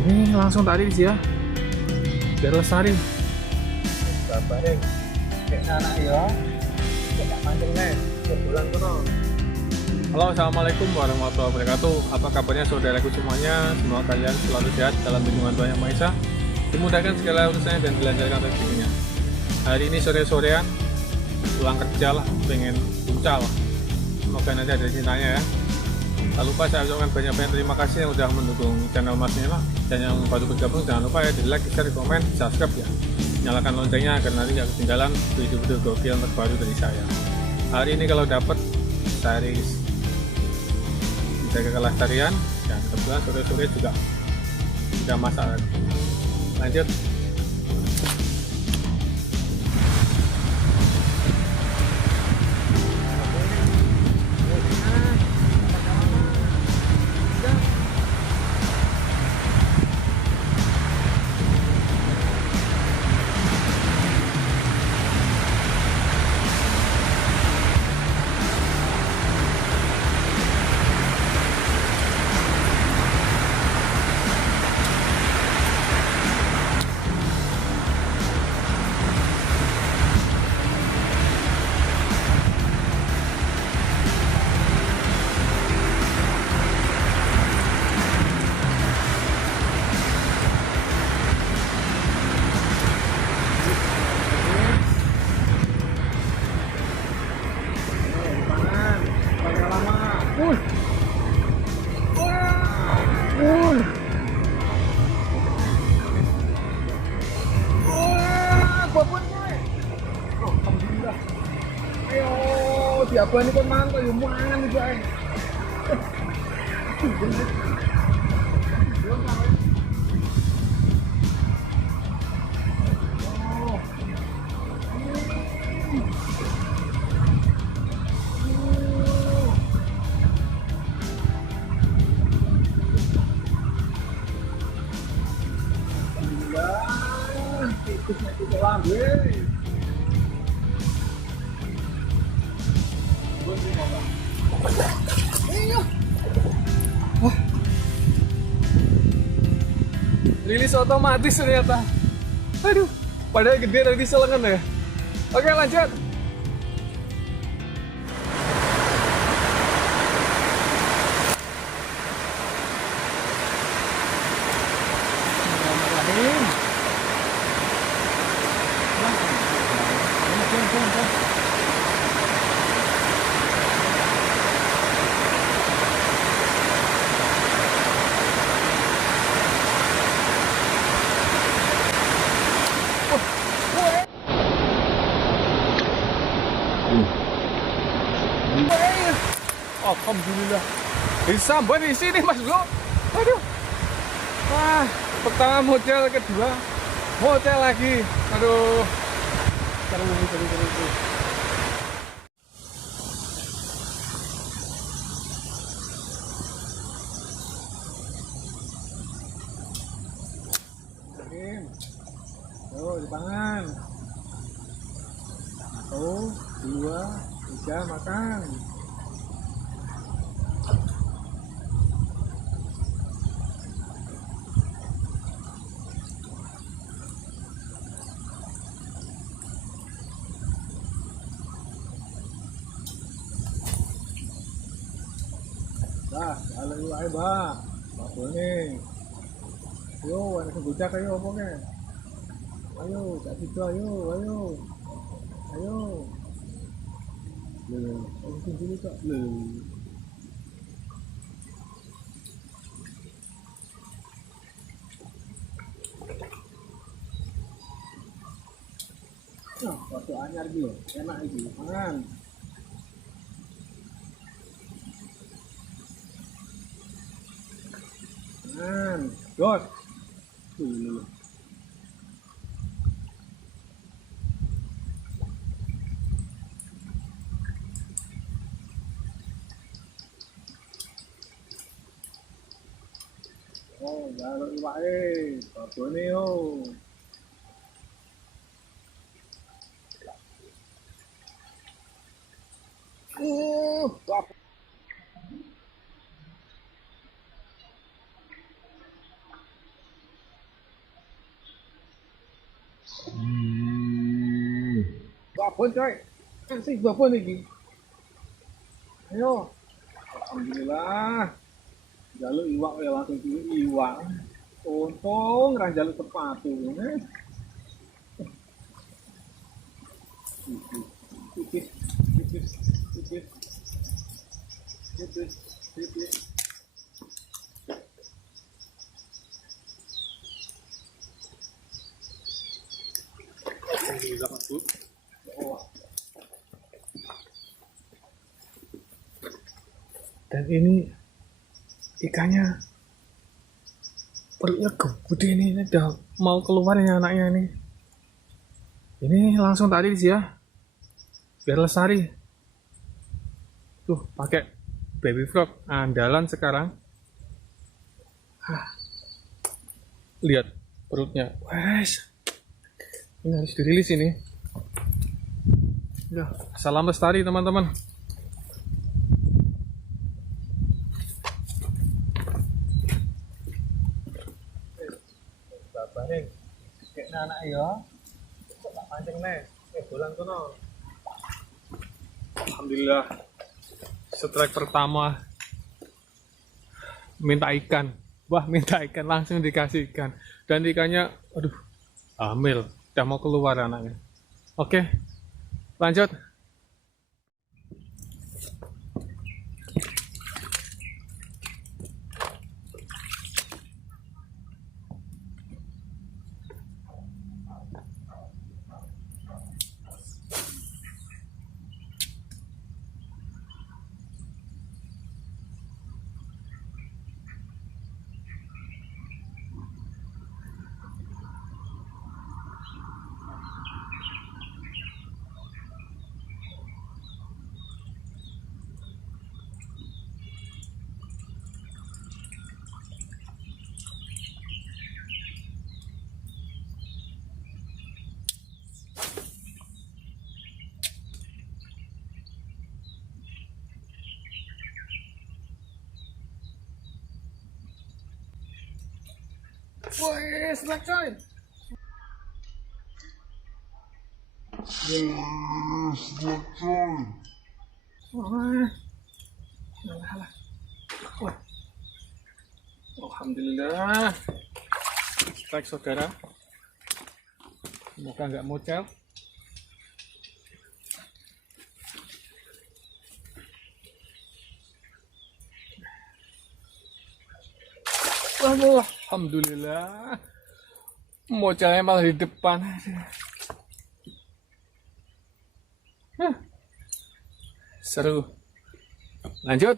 Ini langsung tarik sih ya, biar lestari. Kabarin kayak anak ya, kayak mancing nih, bulan kono. Halo, assalamualaikum warahmatullahi wabarakatuh. Apa kabarnya saudaraku semuanya? Semoga kalian selalu sehat dalam lindungan Tuhan Yang Maha Esa, dimudahkan segala urusannya dan dilancarkan rezekinya. Hari ini sore-sorean pulang kerja lah, pengen buncal. Semoga nanti ada cintanya ya. Tak lupa saya ucapkan banyak-banyak terima kasih yang udah mendukung channel Mas Nila, dan yang baru bergabung jangan lupa ya di like, share, komen, subscribe ya. Nyalakan loncengnya agar nanti nggak ketinggalan video-video gokil terbaru dari saya. Hari ini kalau dapat saya rilis menjaga kelestarian, dan kebetulan sore-sore juga tidak masak. Lanjut. Diabani kon mangan kok yo mangan iki ae. Rilis otomatis ternyata. Aduh, padahal gede tadi selengan ya. Oke, lanjut. Alhamdulillah. Disambar di sini Mas Bro. Aduh. Wah, pertama model, kedua model lagi. Aduh. Seru. Tuh, dipangan. 1, 2, 3, makan. Dah, kalau lu ae, Mbak. Mbak Bone. Yo, ana sing bocah kayo apa ke? Ayo, tak situ ayo. Ayo. Aku sini kok. Nah, waktu anyar iki lho, enak iki. Mangan. Dos. Oh, jaluk iwake. Babone yo. Wah. babon coy. Kasih babon iki. Ayo. Alhamdulillah. Jaluk iwak ya langsung iwak. Untung ra jaluk sepatu. Tipis, tipis, tipis, tipis, tipis. Alhamdulillah masuk. Oh, Dan ini ikannya perutnya gede ini udah mau keluar ya anaknya ini. Ini langsung tadi sih ya, biar lestari. Tuh pakai baby frog andalan sekarang. Lihat perutnya, wes. Ini harus dirilis ini. Ya, salam lestari teman-teman. Bapak nih, kayak anak ya. Kok tak pancing nih? Bulan kono. Alhamdulillah. Strike pertama minta ikan. Wah, minta ikan langsung dikasih ikan. Dan ikannya, aduh, hamil. Udah mau keluar anaknya. Oke, lanjut. Wih, snack coy. Wah, alah. Wah. Alhamdulillah. Baik saudara. Semoga nggak mocel. Alhamdulillah. Mocelnya malah di depan. Seru. Lanjut.